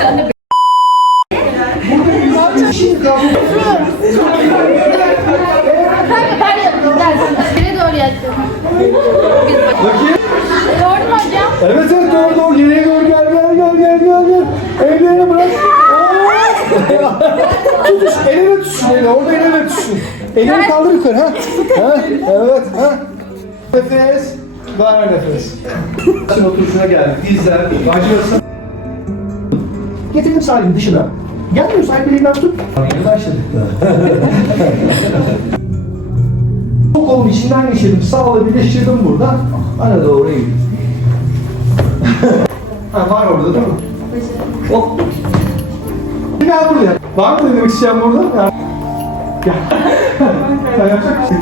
Sen de Kanka ben yaptım dersin. Beni doğru yaptın. Bakayım. Doğru mu hocam? Evet evet doğru doğru. Geriye doğru gel gel gel gel gel. gel. Elleri bırak. Tutuş. El ele tutuşun eli. Orada el ele. Elini kaldır yukarı ha. ha? Evet ha. Nefes. Dar nefes. Şimdi oturuşuna geldik. Dizler. Bacı Getirdim sahibini dışına. Gelmiyor sahibini elinden tut. Yeni başladık da. Bu kolun içinden geçirdim. Sağla birleştirdim burada. Bana doğru eğil. ha, var orada değil mi? Hop. Gel buraya. Var mı demek isteyen burada? Gel. Gel. Sen yapacak mısın?